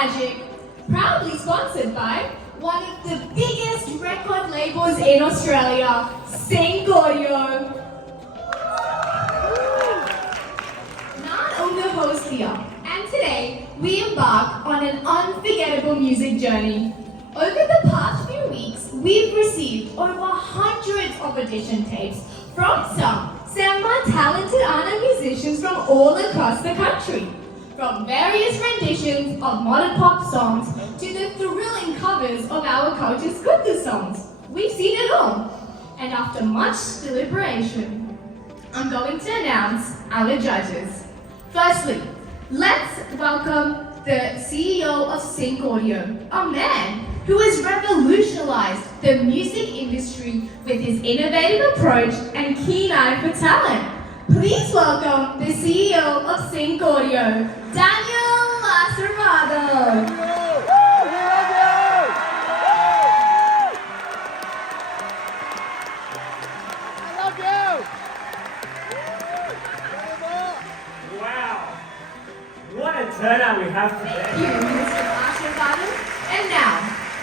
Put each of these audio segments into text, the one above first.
Magic, proudly sponsored by one of the biggest record labels in Australia, Sync Audio. I'm the host here, and today we embark on an unforgettable music journey. Over the past few weeks, we've received over hundreds of audition tapes from some talented ANA musicians from all across the country. From various renditions of modern pop songs to the thrilling covers of our culture's goodness songs. We've seen it all. And after much deliberation, I'm going to announce our judges. Firstly, let's welcome the CEO of Sync Audio, a man who has revolutionized the music industry with his innovative approach and keen eye for talent. Please welcome the CEO of Sync Audio, Daniel Lacervado. I love you! Wow! What a turnout we have Thank today. you, Mr. Lacervado. And now,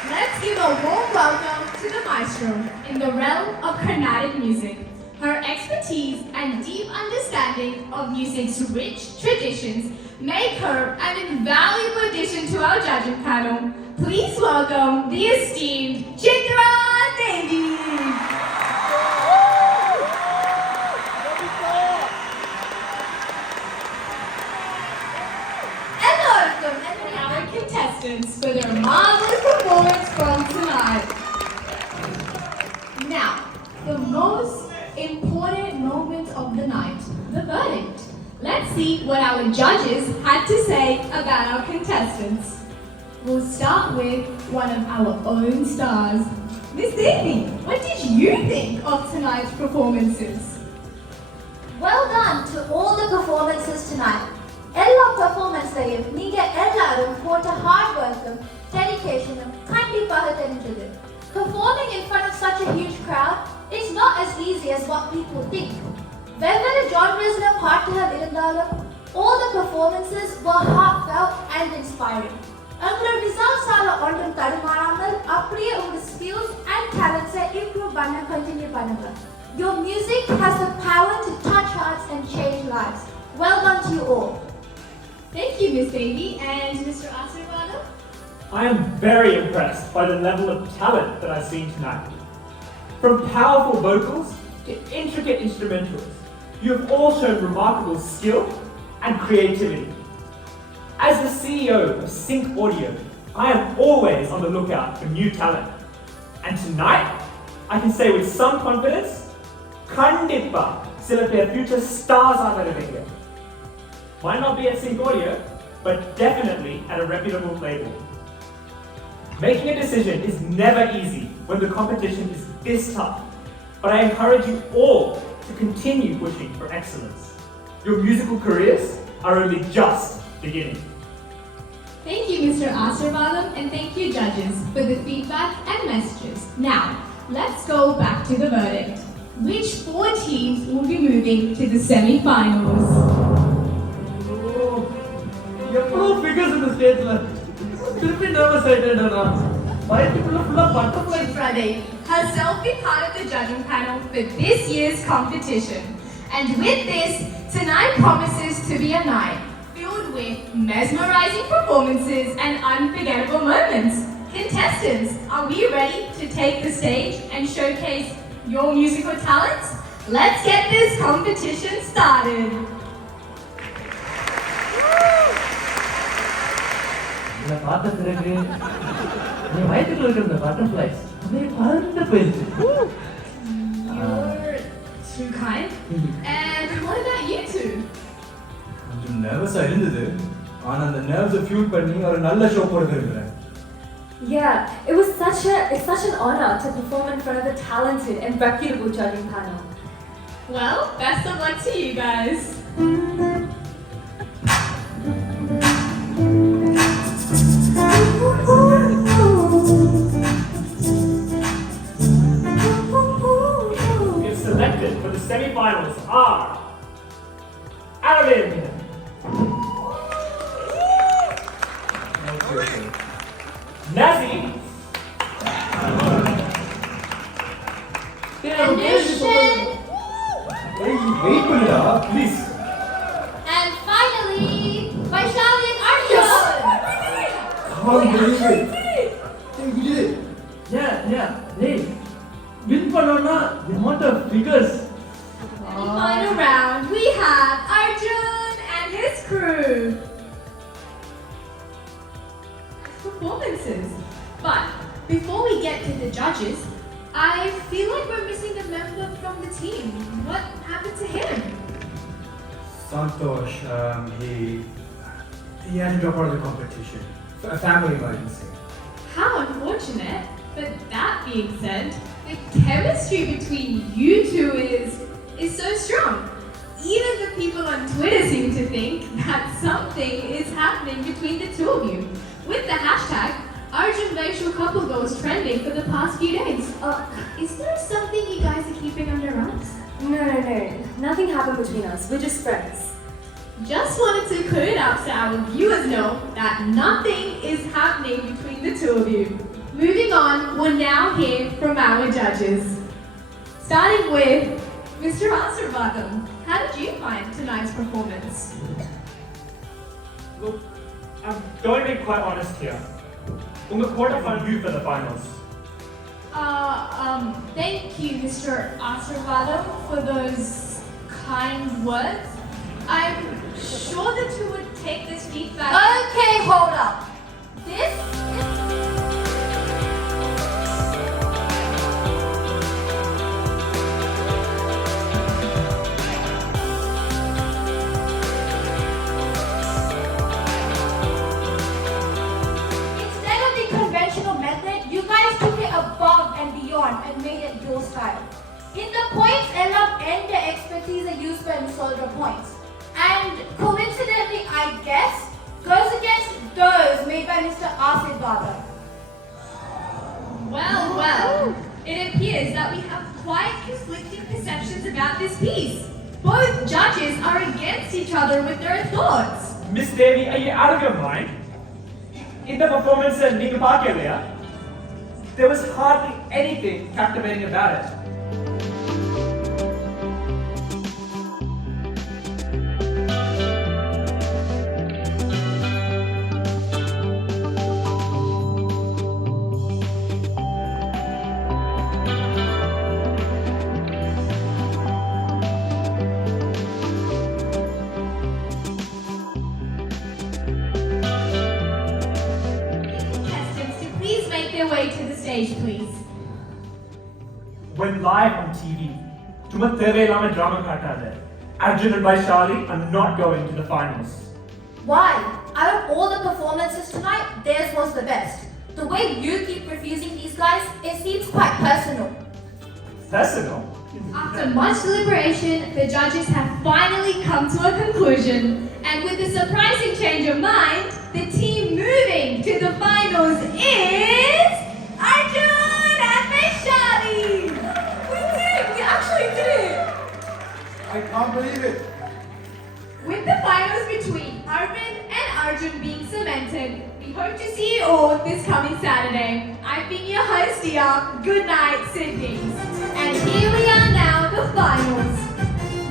let's give a warm welcome to the maestro in the realm of Carnatic music. Her expertise and deep understanding of music's rich traditions make her an invaluable addition to our judging panel. Please welcome the esteemed Chitra Devi. And welcome our contestants for their marvelous performance from tonight. Now, the most important moment of the night, the verdict. Let's see what our judges had to say about our contestants. We'll start with one of our own stars. Miss Devi, what did you think of tonight's performances? Well done to all the performances tonight. எல்லா பெர்ஃபார்மன்ஸ்லையும் நீங்க எல்லாரும் போட்ட heart ஒர்க்கும் டெடிகேஷனும் கண்டிப்பாக தெரிஞ்சது. Performing in front of such a huge crowd is not as easy as what people think. வெவ்வேறு genresல பாட்டுகள் இருந்தாலும் all the performances were heartfelt and inspiring. உங்களோட ரிசல்ட்ஸால ஒன்றும் தடுமாறாமல் அப்படியே உங்க skills and talents improve பண்ண continue பண்ணுங்க. Your music has the power to touch hearts and change lives. Well done to you all. Thank you, Miss Devi. And Mr. Asirvado? I am very impressed by the level of talent that I've seen tonight. From powerful vocals to intricate instrumentals, you have all shown remarkable skill and creativity. As the CEO of Sync Audio, I am always on the lookout for new talent. And tonight, I can say with some confidence, Kandipa sila per future stars are here. Might not be at Sync Audio, but definitely at a reputable label. Making a decision is never easy when the competition is this tough, but I encourage you all to continue pushing for excellence. Your musical careers are only just beginning. Thank you, Mr. Asirvado, and thank you, judges, for the feedback and messages. Now, let's go back to the verdict. Which 4 teams will be moving to the semi-finals? எவ்வளோ figures இந்த ஸ்டேஜ்ல திருப்பி nervous ஆயிட்டேன்டா வயிற்றுக்குள்ள ஃபுல்லா butterfly Friday herself be part of the judging panel for this year's competition. And with this, tonight promises to be a night filled with mesmerizing performances and unforgettable moments. Contestants, are we ready to take the stage and showcase your musical talents? Let's get this competition started. இதை பார்த்த பிறகு நீ வயிற்றுக்குள்ள இருக்கிற இந்த butterflies அப்படியே பறந்து போயிடுச்சு You're too kind. And what about you two? கொஞ்சம் நர்வஸா இருந்தது ஆனா அந்த நர்வ்ஸை ஃபியூல் பண்ணி ஒரு நல்ல ஷோ போட விரும்புறேன். Yeah, it's such an honor to perform in front of a talented and reputable judging panel. Well, best of luck to you guys. If selected for the semi-finals are Arvind, Nazi, Condition. Hey, wait பண்ணுடா, please. And finally, Vaishali and Arjun. Can't believe it. Hey, we did it. Yeah. Hey, win பண்ணோம்னா the amount of figures. In the final round, we have Arjun and his crew. Performances. But before we get to the judges, I feel like we're missing a member from the team. What happened to him? Santosh, he had to drop out of the competition. A family emergency. How unfortunate. But that being said, the chemistry between you two is so strong. Even the people on Twitter seem to think that something is happening between the two of you. With the hashtag Arjun Vaishal couple goals trending for the past few days. Is there something you guys are keeping under wraps? No. Nothing happened between us. We're just friends. Just wanted to clear it up so our viewers know that nothing is happening between the two of you. Moving on, we'll now hear from our judges. Starting with Mr. Asarvadam. How did you find tonight's performance? look, I'm going to be quite honest here. Unga quarterfinal you for the finals. Thank you, Mr. Asarvadam, for those kind words. I'm sure that you would take this feedback. Okay, hold up. This is Instead of the conventional method, you guys took it above and beyond and made it your style. In the points, Ella and the expertise are used by solver points. And coincidentally, I guess, goes against those made by Mr. Asid Baba. Well, it appears that we have quite conflicting perceptions about this piece. Both judges are against each other with their thoughts. Miss Devi, are you out of your mind? In the performance at Nigapakya, there was hardly anything captivating about it. Contestants to please make their way to the stage, please. When live on TV, Tuma Lama drama karta Arjun and Vaishali are not going to the finals. Why? Out of all the performances tonight, theirs was the best. The way you keep refusing these guys, it seems quite personal. Personal? After much deliberation, the judges have finally come to a conclusion. And with a surprising change of mind, the team moving to the finals is Arjun and Vaishali! We did! We actually did! I can't believe it. With the finals between Arvind and Arjun being cemented, we hope to see you all this coming Saturday. I've been your host, Diya. Good night, Sydney. And here we are now, the finals.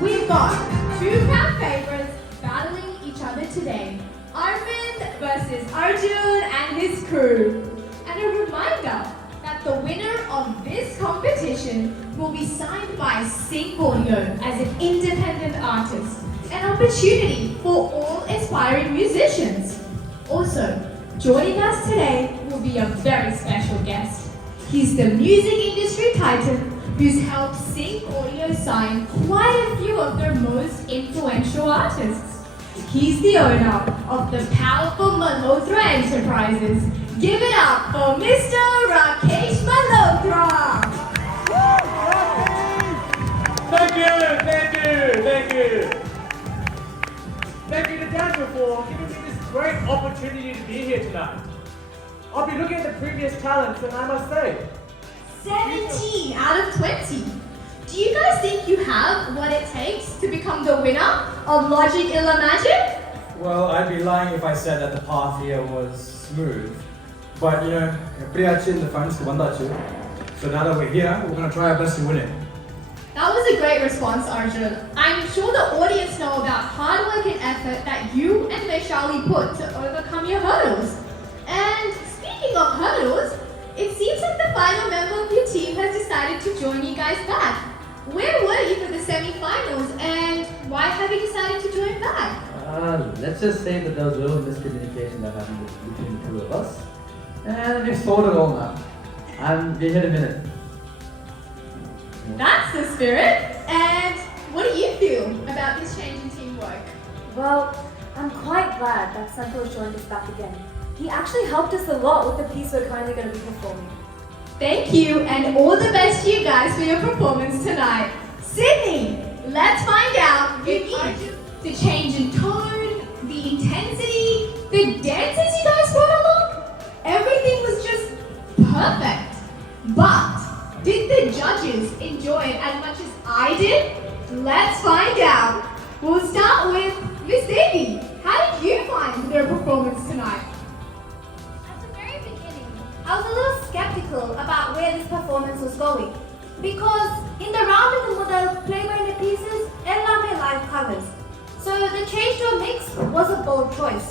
We've got two crowd favorites battling each other today. Arvind versus Arjun and his crew. And a reminder that the winner of this competition will be signed by Sync Audio as an independent artist. An opportunity for all aspiring musicians. Also, joining us today will be a very special guest. He's the music industry titan who's helped Sync Audio sign quite a few of their most influential artists. He's the owner of the powerful Malhotra Enterprises. Give it up for Mr. Rakesh Malhotra! Thank you. Thank you to Daniel for giving me this great opportunity to be here tonight. I'll be looking at the previous talents and I must say, 17 out of 20. Do you guys think you have what it takes to become the winner of Logic Illa Magic? Well, I'd be lying if I said that the path here was smooth. But எப்படியாச்சு இந்த ஃபைனல்ஸ்க்கு வந்தாச்சு. So now that we're here, we're going to try our best to win it. That was a great response, Arjun. I'm sure the audience know about hard work and effort that you and Vaishali put to overcome your hurdles. And speaking of hurdles, it seems like the final member of your team has decided to join you guys back. Where were you for the semi-finals and why have you decided to join back? Let's just say that there was a little miscommunication that happened between the two of us. And we've sorted it all now. And we're here to win it. That's the spirit. And what do you feel about this change in teamwork? Well, I'm quite glad that Santosh joined us back again. He actually helped us a lot with the piece we're currently going to be performing. Thank you and all the best to you guys for your performance tonight. Sydney, let's find out if the change in tone, the intensity, the dances you guys brought along, everything was just perfect. But did the judges enjoy it as much as I did? Let's find out. We'll start with Miss Devi. How did you find their performance tonight? At the very beginning, I was a little skeptical about where this performance was going. Because in the round of the model play by the pieces, Ellame live covers. So the change to a mix was a bold choice.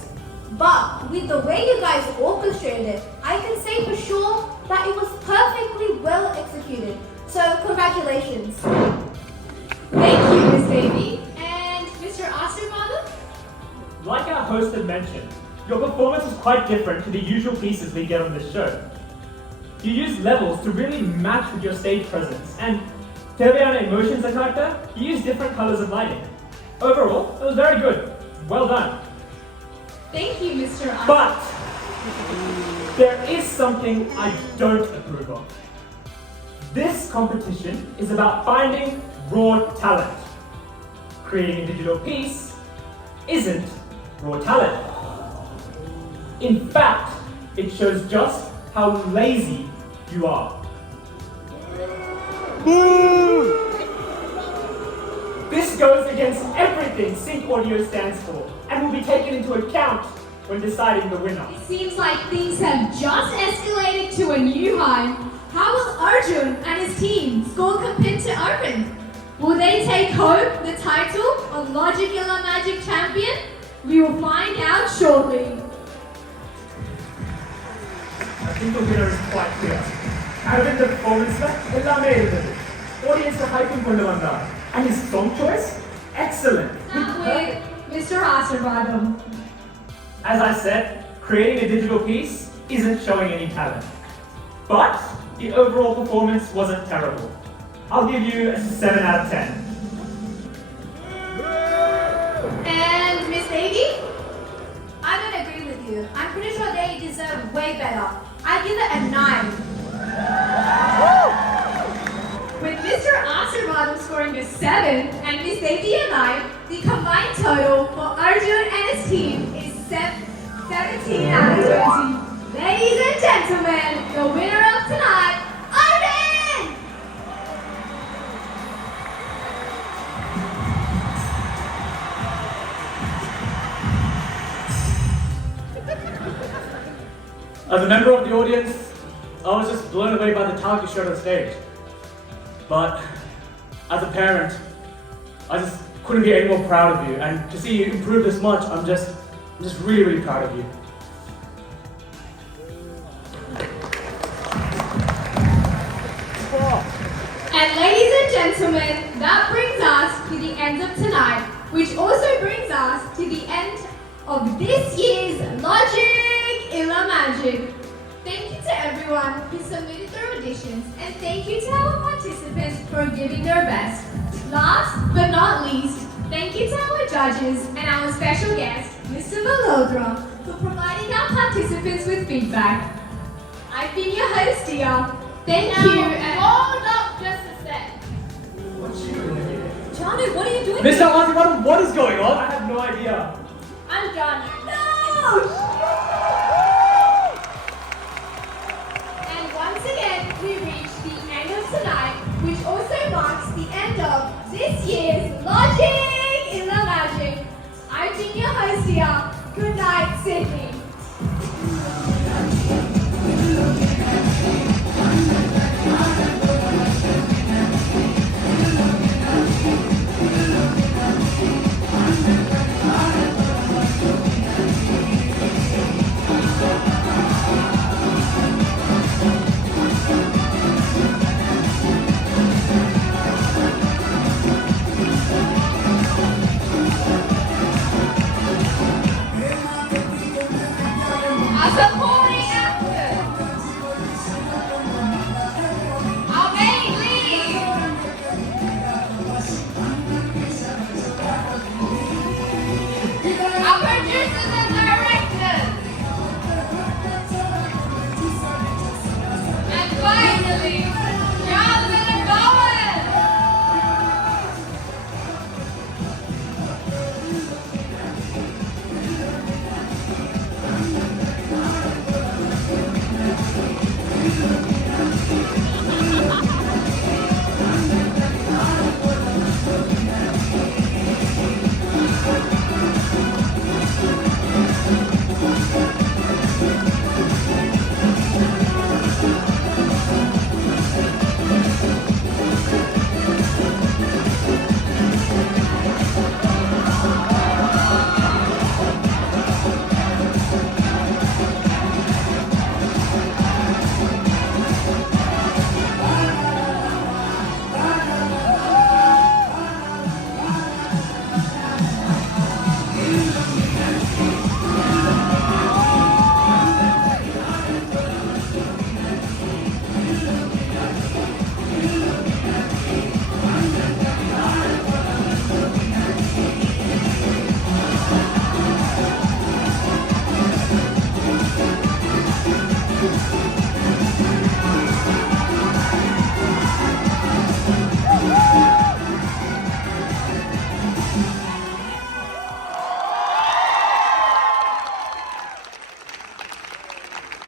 But with the way you guys orchestrated it, I can say for sure that it was perfectly well executed. So congratulations. Thank you, Miss Devi. And Mr. Asirvadam? Like our host had mentioned, your performance is quite different to the usual pieces we get on this show. You use levels to really match with your stage presence, and to have your emotions and character, you use different colors of lighting. Overall, it was very good. Well done. Thank you, Mr. But there is something I don't approve of. This competition is about finding raw talent. Creating a digital piece isn't raw talent. In fact, it shows just how lazy you are. This goes against everything Sync Audio stands for and will be taken into account when deciding the winner. It seems like things have just escalated to a new high. How will Arjun and his team score compared to Arvind? Will they take home the title of Logic Illa Magic Champion? We will find out shortly. I think the winner is quite clear. Arvind the performance ellame irundhathu. Audience hype kondu vandar. And his song choice? Excellent. Start with Mr. Asirvadam. As I said, creating a digital piece isn't showing any talent. But the overall performance wasn't terrible. I'll give you a 7 out of 10. And Miss Devi? I don't agree with you. I'm pretty sure they deserve way better. I give it a 9. With Mr. Asirvadam scoring a 7 and Miss Devi a 9, the combined total for Arjun and his team is 17 out of 20. Ladies and gentlemen, the winner of tonight, Arvind! As a member of the audience, I was just blown away by the talent you showed on stage. But as a parent, I just couldn't be any more proud of you. And to see you improve this much, I'm just really, really proud of you. And ladies and gentlemen, that brings us to the end of tonight, which also brings us to the end of this year's Logic Illa Magic. Thank you to everyone who submitted their auditions, and thank you to our participants for giving their best. Last but not least, thank you to our judges and our special guest, Mr. Malhotra, for providing our participants with feedback. I've been your host, Diya. Thank you, and hold up just a sec. Johnny, what are you doing? Mr. Asirvadam, what is going on? I have no idea. I'm done. No! And once again, we reach the end of tonight, which also marks the end of this year's Logic Illa Magic. I've been your host here. Good night, Sydney.